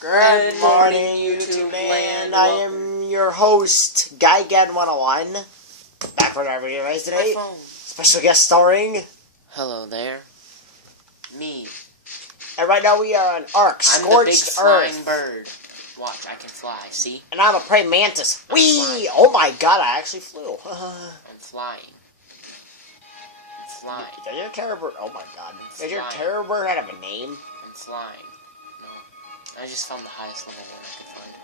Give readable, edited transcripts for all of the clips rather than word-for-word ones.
Good morning, YouTube land. I am your host, GuyGad101. Back for another video today. Special guest starring. Hello there. Me. And right now we are on Ark, Scorched I'm the big Earth. flying bird. Watch, I can fly. See? And I'm a praying mantis. Whee! Oh my god, I actually flew. I'm flying. I'm flying. Does your terror bird? Oh my god. Does your Flying. terror bird have a name? I'm flying. No. I just found the highest level one I could find.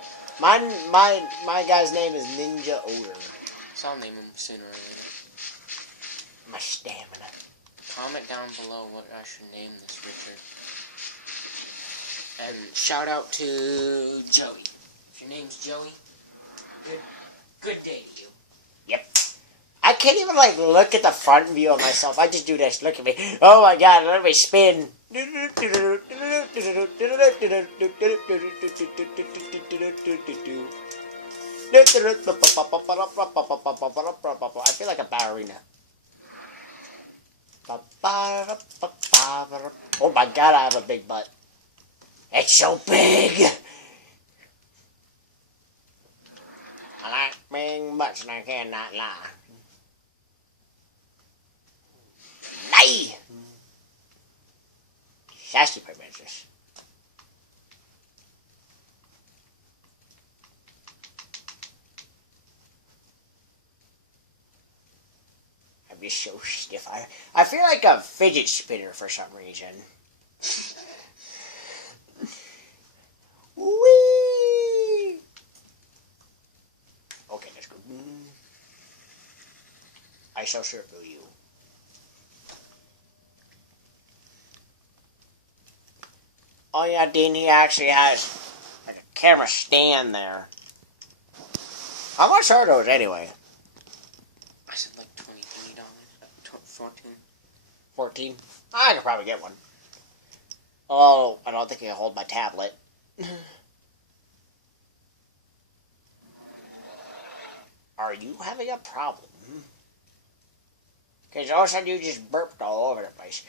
My guy's name is Ninja Odor. So I'll name him sooner or later. My stamina. Comment down below what I should name this Richard. And shout out to Joey. If your name's Joey, good day to you. Yep. I can't even look at the front view of myself. I just do this. Look at me. Oh my god, let me spin. I feel like a ballerina. Oh my god, I have a big butt. It's so big. I like big butts and I cannot lie. Lie! Sassy princess. I'm just so stiff. I feel like a fidget spinner for some reason. Whee! Okay, let's go. I shall circle you. Oh yeah, Dean, he actually has like a camera stand there. How much are those anyway? I said like $20. 14. 14? I could probably get one. Oh, I don't think I can hold my tablet. Are you having a problem? Because all of a sudden you just burped all over the place.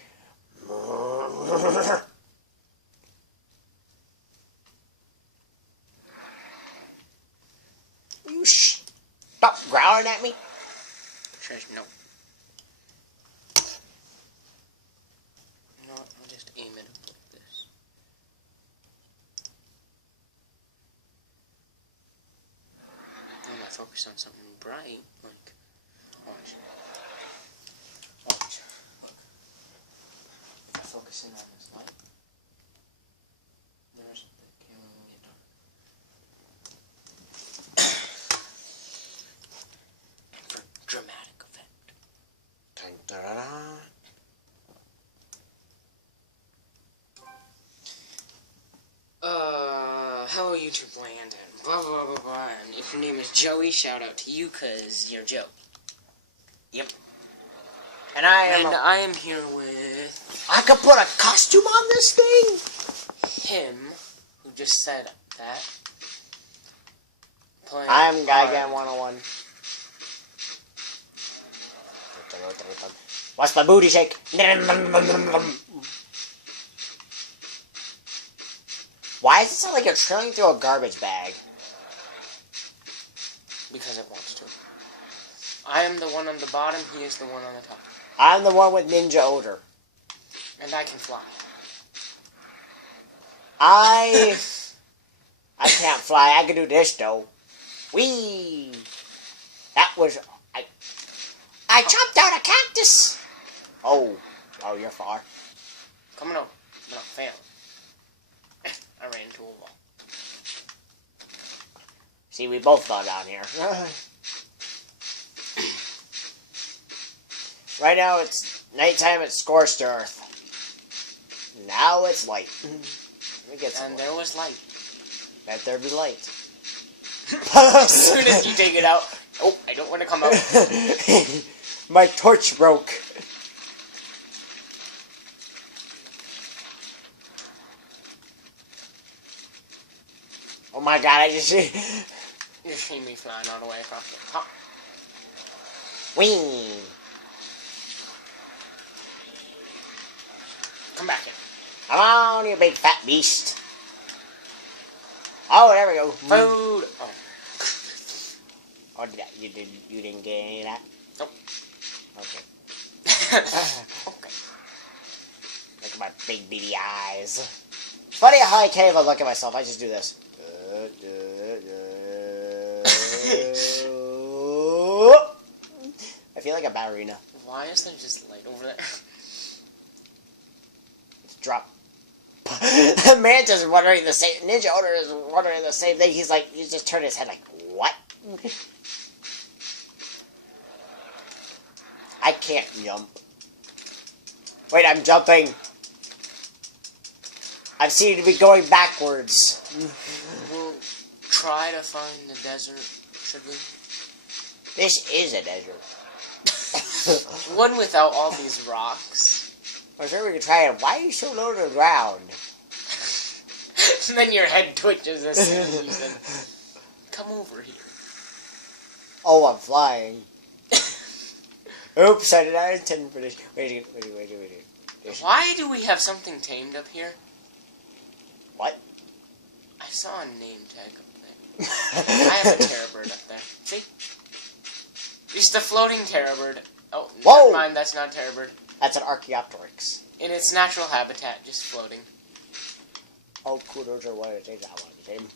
Will you stop growling at me? Says no. You know what? I'll just aim it up like this. I'm not focused on something bright, like, watch. Watch. Look. If I focus in on this light, there's the camera will get dark. For dramatic effect. Dun, dun, dun, dun. Hello YouTube land and blah blah blah blah, and if your name is Joey, shout out to you, cause you're Joe. Yep. And I am here with I could put a costume on this thing? him, who just said that. I'm GuyGad101. Watch my booty shake. Why does it sound like you're trailing through a garbage bag? Because it wants to. I am the one on the bottom, he is the one on the top. I'm the one with Ninja Odor. And I can fly. I can't fly. I can do this though. Whee! That was I chopped out a cactus. Oh, you're far. Coming over, but I'm failing. I ran into a wall. See, we both fell down here. Right now it's nighttime at Scorched Earth. Now it's light. Let me get some And light. there was light. Let there be light. As soon as you take it out. Oh, I don't want to come out. My torch broke. Oh my god, I just see. You see me flying all the way across the top. Whee! Come back here. Come on, you big fat beast. Oh, there we go. Food. Oh. Oh, you didn't get any of that? Nope. Okay. Okay. Look at my big beady eyes. Funny how I can't even look at myself. I just do this. I feel like a ballerina. Why is there just light over there? It's drop. The man just wondering the same. Ninja owner is wondering the same thing. He's like, he just turned his head like, what? I can't jump. Wait, I'm jumping. I seem to be going backwards. We'll try to find the desert, should we? This is a desert. One without all these rocks. I'm sure we can try it. Why are you so low to the ground? And then your head twitches as soon as you said, come over here. Oh, I'm flying. Oops, I did not intend for this. Wait. Why do we have something tamed up here? What? I saw a name tag up there. I have a terror bird up there. See? It's the floating terror bird. Oh, Whoa! never mind, that's not a terror bird. That's an Archaeopteryx. In its natural habitat, just floating. Oh, cool, those are one of the things I want to tame.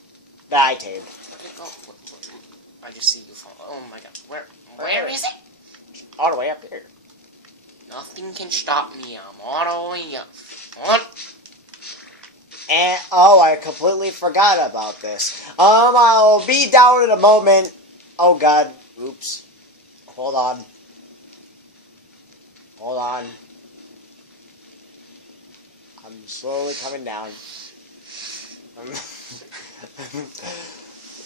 That I tamed. Where'd it go? I just see you fall. Oh my god. Where is it? All the way up here. Nothing can stop me. I'm all the way up. On. And, oh, I completely forgot about this. I'll be down in a moment. Oh, God. Oops. Hold on. I'm slowly coming down.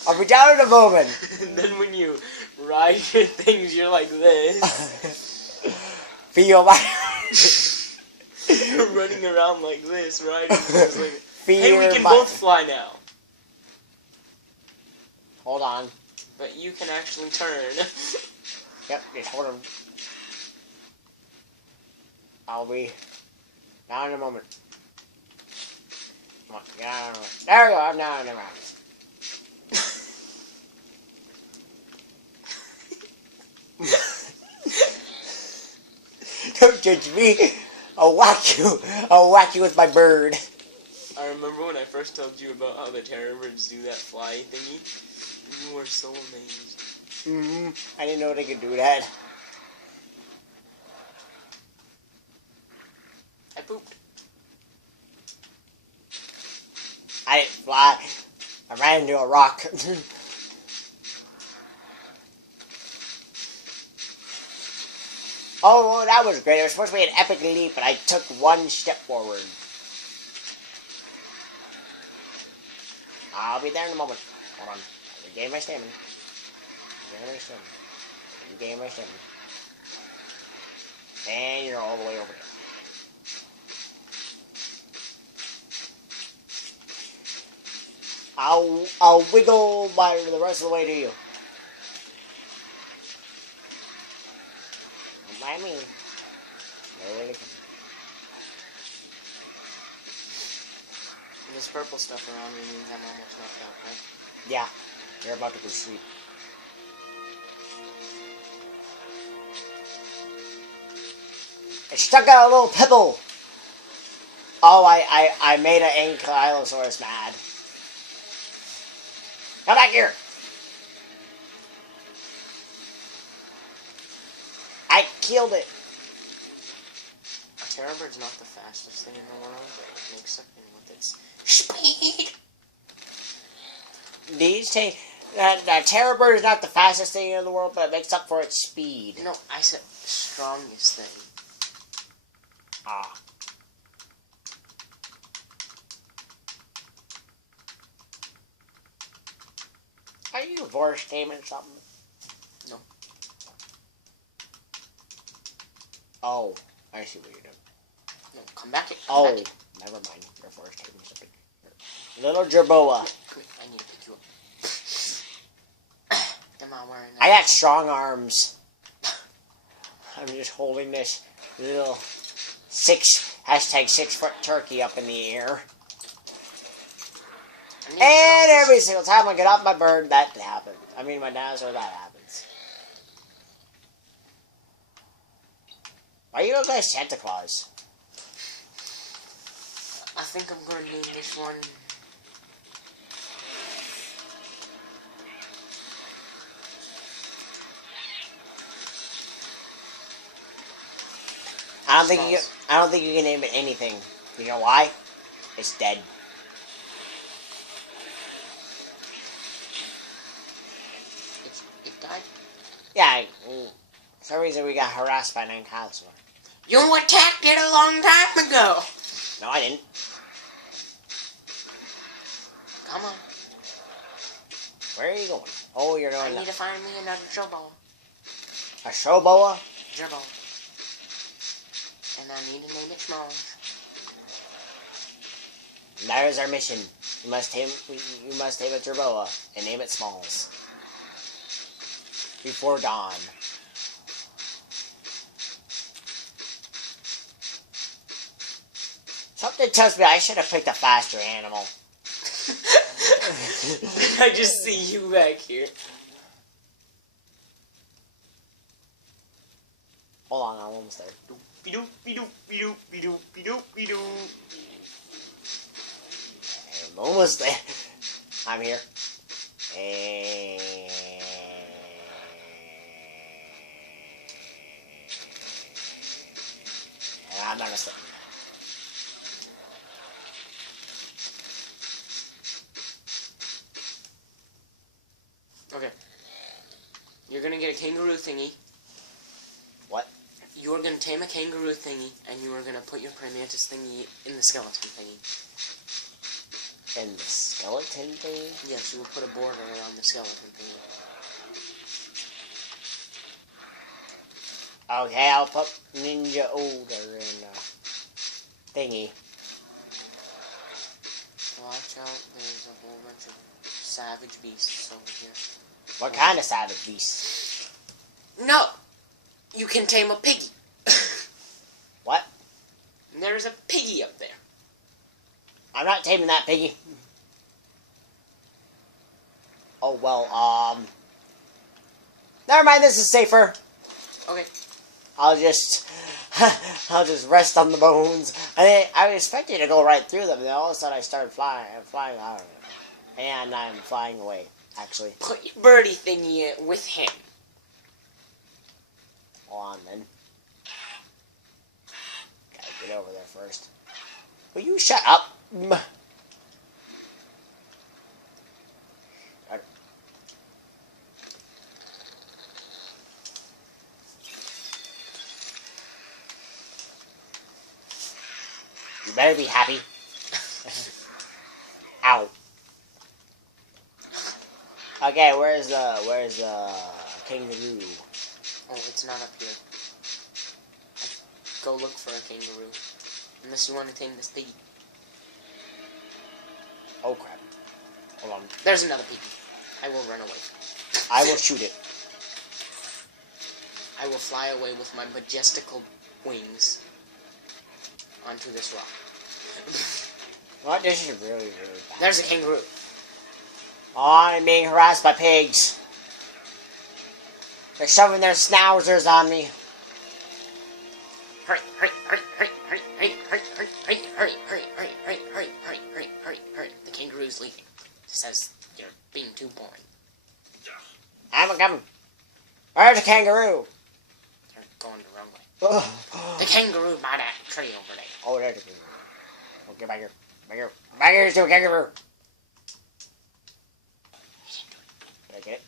I'll be down in a moment. And then when you ride your things, you're like this. Feel my... You're running around like this, riding things like... Feel Hey, we can my... both fly now. Hold on. But you can actually turn. Yep, just hold on. I'll be down in a moment. Come on, get out of the way. There we go, I'm down in a moment. Don't judge me. I'll whack you. I'll whack you with my bird. I remember when I first told you about how the terror birds do that fly thingy. You were so amazed. I didn't know they could do that. I pooped. I didn't fly. I ran into a rock. Oh, that was great. It was supposed to be an epic leap, but I took one step forward. I'll be there in a moment. Hold on. I regain my stamina. Regain my stamina. And you're all the way over there. I'll wiggle the rest of the way to you. Don't mind me. No really can. This purple stuff around me means I'm almost knocked out, right? Yeah, you're about to go to sleep. I stuck out a little pebble. Oh, I made an Ankylosaurus mad. Come back here. I killed it. A terror bird's not the fastest thing in the world, but it makes up with its speed. The terror bird is not the fastest thing in the world, but it makes up for its speed. No, I said strongest thing. Ah. Are you voice gaming something? No. Oh, I see what you're doing. No, come back here. Oh, Back here. never mind. You're voice gaming something. Little Jerboa. Come here, I need to pick you up. Am I wearing that? I got strong arms. I'm just holding this little #6 turkey up in the air. And every single time I get off my bird, that happens. I mean, my dinosaur, that happens. Why you look like Santa Claus? I think I'm gonna name this one. I don't think you can name it anything. You know why? It's dead. It died? Yeah, for some reason we got harassed by an Ankylosaur. You attacked it a long time ago! No, I didn't. Come on. Where are you going? Oh, you're going I need to find me another Joboa. a Shoboa? Joboa. And I need to name it Smalls. That is our mission. You must tame a Jerboa and name it Smalls. Before dawn. Something tells me I should have picked a faster animal. I just see you back here. Hold on, I'm almost there. I'm almost there. I'm here. And I'm not gonna stop. Okay. You're gonna get a kangaroo thingy. What? You're gonna tame a kangaroo thingy, and you are gonna put your praying mantis thingy in the skeleton thingy. And the skeleton thing? Yes, you will put a border around the skeleton thingy. Okay, I'll put Ninja Older in thingy. Watch out, there's a whole bunch of savage beasts over here. What kind of savage beast? No! You can tame a piggy. What? There's a piggy up there. I'm not taming that piggy. Oh, well, never mind, this is safer. Okay. I'll just rest on the bones. I was expecting to go right through them, and then all of a sudden I started flying out of it. And I'm flying away, actually. Put your birdie thingy with him. Hold on, then. Gotta get over there first. Will you shut up? You better be happy. Ow. Okay, where's the kangaroo? Oh, it's not up here. Go look for a kangaroo. Unless you want to tame this piggy. Oh crap. Hold on. There's another piggy. I will run away. I will shoot it. I will fly away with my majestical wings onto this rock. What? This is really bad. There's a kangaroo. Oh, I'm being harassed by pigs. They're shoving their schnauzers on me. Hurry, hurry, hurry, hurry, hurry, hurry, hurry, hurry, hurry, hurry, hurry, hurry, hurry, hurry, hurry, hurry, hurry. The kangaroo's leaving. It says you're being too boring. I'm coming. Where's the kangaroo? You're going the wrong way. The kangaroo by that tree over there. Oh, there's the kangaroo. Oh, get back here. Back here. Back here to a kangaroo. Did I get it?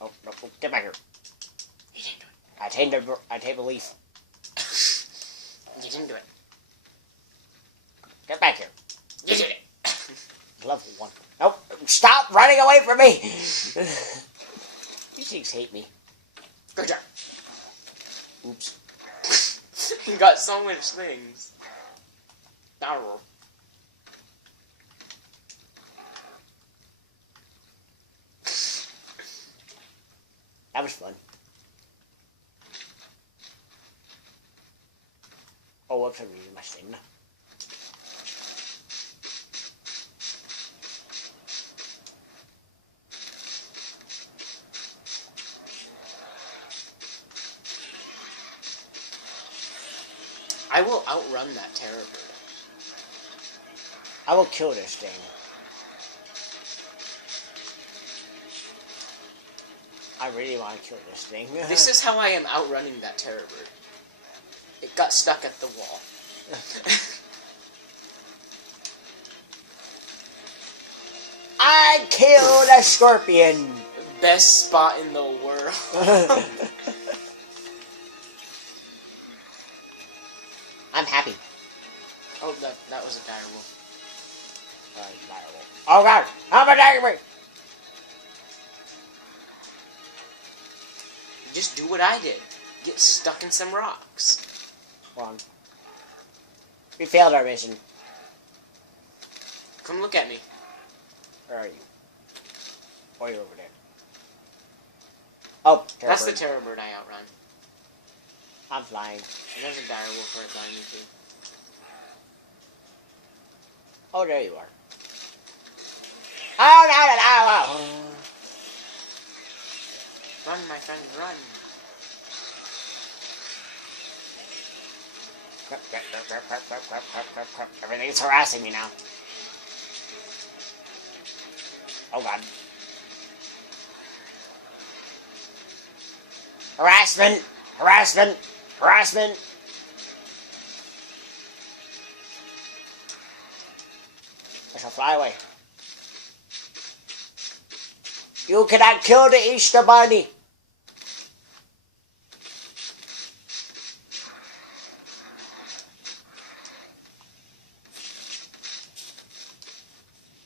Oh, no. Oh, get back here. You didn't do it. I tamed a leaf. You didn't do it. Get back here. You did it. Level 1. Nope. Stop running away from me. These things hate me. Good job. Oops. You got so much things. Arrow. That was fun. Oh, whoops, I'm using my stamina. I will outrun that terror bird. I will kill this thing. I really want to kill this thing. This is how I am outrunning that terror bird. It got stuck at the wall. I killed a scorpion. Best spot in the world. I'm happy. Oh, that was a dire wolf. Oh god, I'm attacking me! Just do what I did. Get stuck in some rocks. Hold on. We failed our mission. Come look at me. Where are you? Oh, you're over there. Oh, That's bird. the terror bird I outrun. I'm flying. And there's a dire wolf right behind me too. Oh, there you are. Oh, no, no, no, no. Run, my friend, run. Crap, crap, crap, crap, crap, crap, crap, crap, crap, crap. Everything's harassing me now. Oh god. Harassment! Harassment! Harassment! I shall fly away. You cannot kill the Easter Bunny!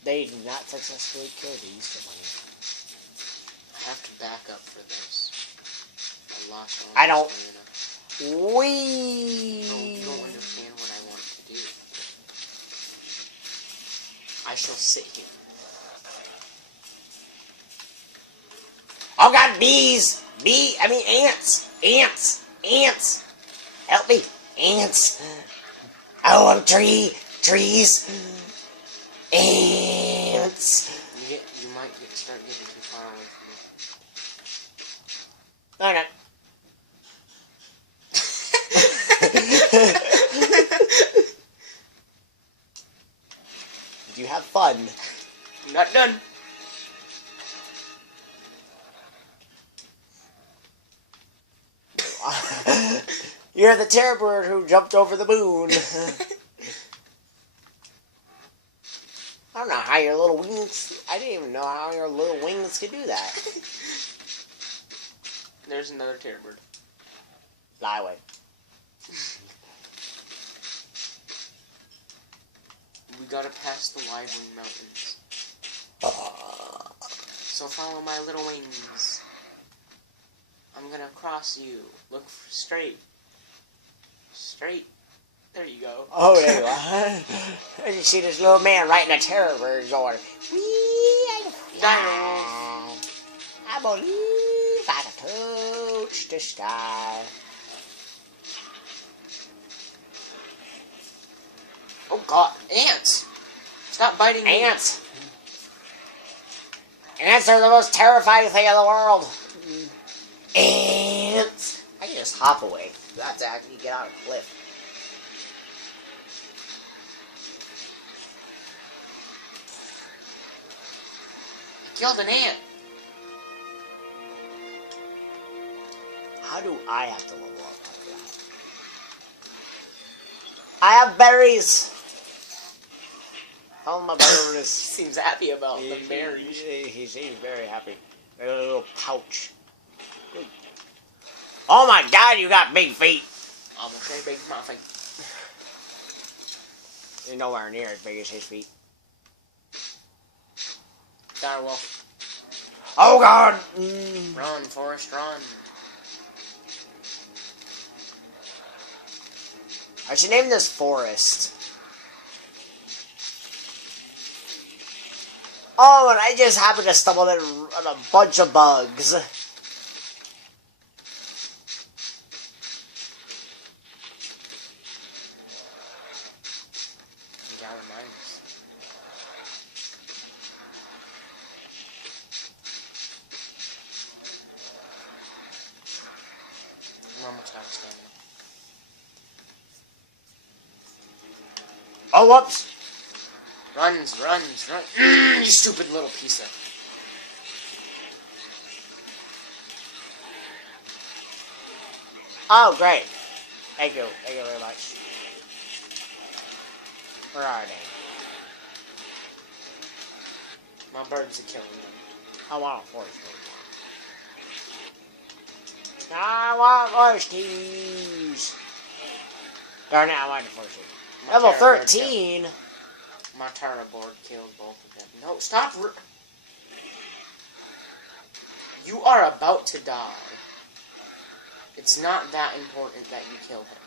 They did not successfully kill the Easter Bunny. I have to back up for this. I lost all I my don't. stamina. Wee. No, you don't understand what I want to do. I shall sit here. Oh god, bees! Ants! Ants! Ants! Help me! Ants! Oh, I'm trees! Ants! You might start getting too far away from me. No, no. Did you have fun? I'm not done. You're the terror bird who jumped over the moon. I don't know how your little wings... I didn't even know how your little wings could do that. There's another terror bird. Fly away. We gotta pass the Wyvern Mountains. So follow my little wings. I'm gonna cross you. Look straight. Straight. There you go. Oh, there you are. And you see this little man riding a terror bird going, wee, I believe I can touch the sky. Oh god, ants! Stop biting me. Ants. Ants are the most terrifying thing in the world. Ants. I can just hop away. You have to actually get on a cliff. Killed an ant. How do I have to level up after that? I have berries. Oh, my berries. Seems happy about the berries. He seems very happy. A little pouch. Oh my god, you got big feet. I'm gonna say big my feet. You're nowhere near as big as his feet. Direwolf. Oh god! Run, Forrest, run. I should name this Forest. Oh, and I just happened to stumble on a bunch of bugs. You gotta remind us. I'm almost out of stamina. Oh, whoops. Runs. You stupid little piece of... Oh, great. Thank you. Thank you very much. Where are they? My birds are killing them. I want a forest tree. I want forest trees. Darn it, I want the forest tree. My Level terror bird 13. My terror board killed both of them. No, stop! You are about to die. It's not that important that you kill him.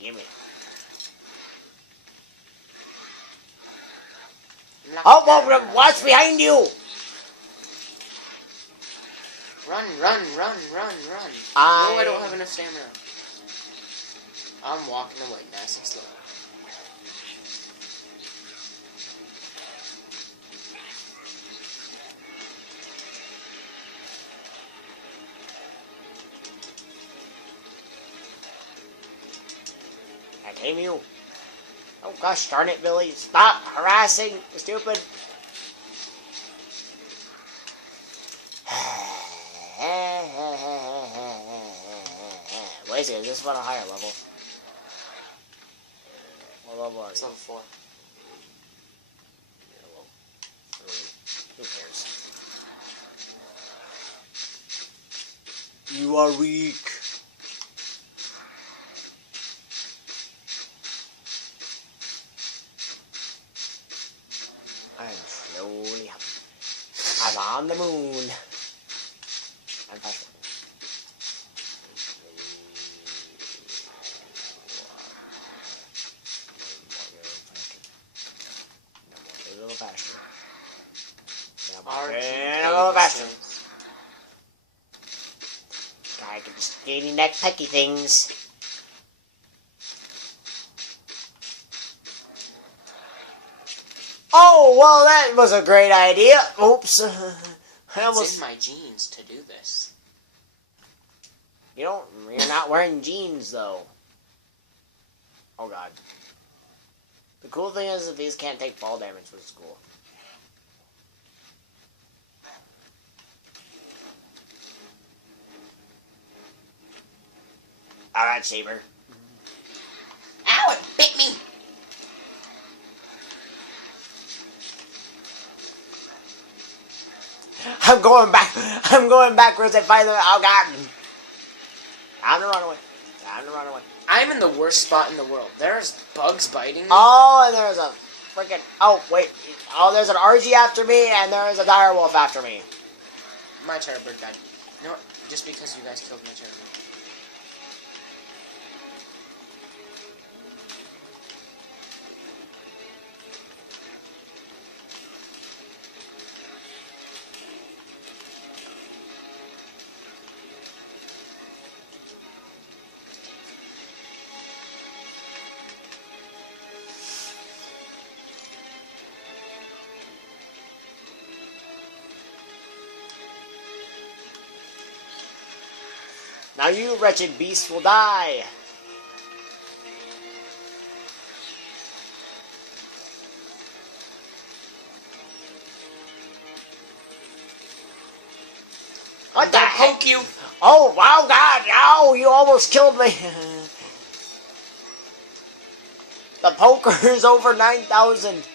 Gimme. I'm not Oh, gonna well, watch behind you! Run. No, I don't have enough stamina. I'm walking away nice and slow. I tame you. Oh gosh darn it, Billy. Stop harassing the stupid. Wait a second, is this one a higher level? What level are It's you? level 4. Level 3. Who cares? You are weak. I'm slowly up. I'm on the moon. I'm faster. A little faster. A little faster. I can just skinny neck pecky things. Oh, well, that was a great idea. Oops. I It's almost... in my genes to do this. You're not wearing jeans, though. Oh, God. The cool thing is that these can't take fall damage, which is cool. Alright, Saber. Ow, it bit me! I'm going back. I'm going backwards and finally. Oh, God. Time to run away. Time to run away. I'm in the worst spot in the world. There's bugs biting me. Oh, and there's a freaking... Oh, wait. Oh, there's an RG after me, and there's a dire wolf after me. My terror bird died. You know what? Just because you guys killed my terror bird. Now you wretched beast will die. What the heck? Poke you! Oh, wow, God. Ow, you almost killed me. The poker is over 9,000.